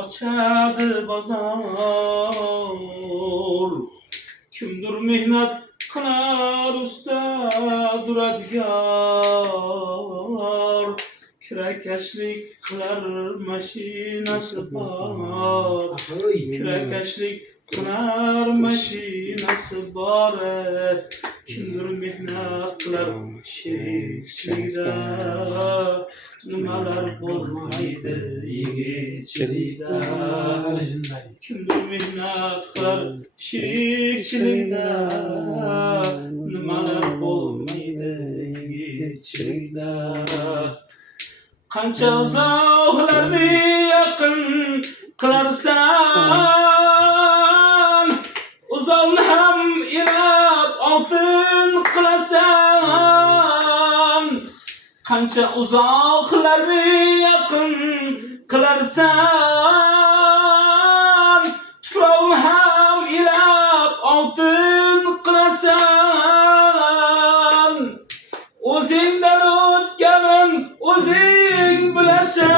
ochadi bozor. Kimdir mehnat qilar usta duradigar. Kirakashlik qilar mashinasi bor. Kirakashlik qilar mashinasi bor. Kimdir mehnat qilar shirikchilikda. Nimalar bo'lmaydi yigitchilikda. Kimdir mehnat qilar shirikchilikda. Nimalar bo'lmaydi yigitchilikda. Qancha uzoqlarni yaqin qilarsan, uzoqni ham ilab oltin qilasan. Qancha uzoqlarni yaqin qilarsan, tuproqni ham ilab oltin qilasan. O'zingdan o'tganin o'zing bilasan.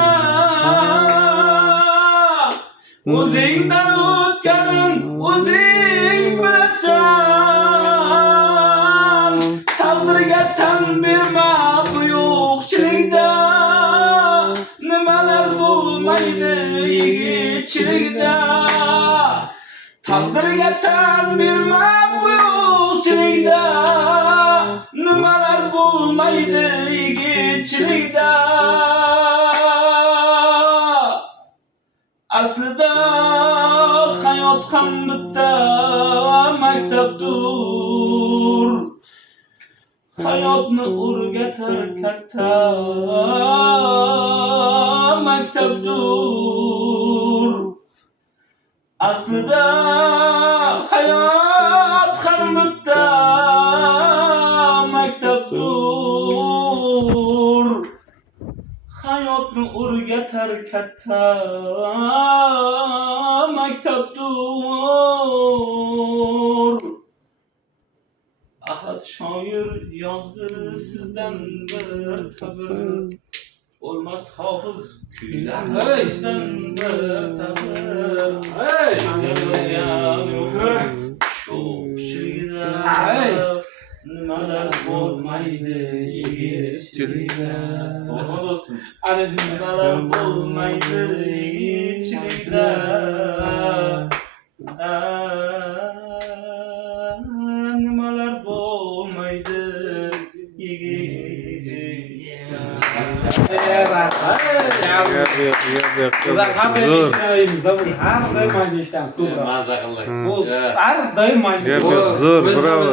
O'zingdan o'tganin o'zing bilasan. Taqdirga tan berma bu yo'qchilikda. Nimalar bo'lmaydi yigitchilikda. Taqdirga tan berma bu yo'qchilikda. Nimalar bo'lmaydi yigitchilikda. Aslida hayot ham bitta maktabdir. Hayotni o'rgatar katta maktabdir. Aslida hayot ham bitta maktabdir. Hayotni o'rgatar katta maktabdir. Ahad shoir yozdi sizdan bir tabir. Olmaz hofiz kuylar sizdan bir tabir. Sho'xchilikda nimalar bo'lmaydi yigitchilikda. To'g'ri do'stim. Ana nimalar bo'lmaydi yigitchilikda. Nimalar bo'lmaydi Zo'r, bravo.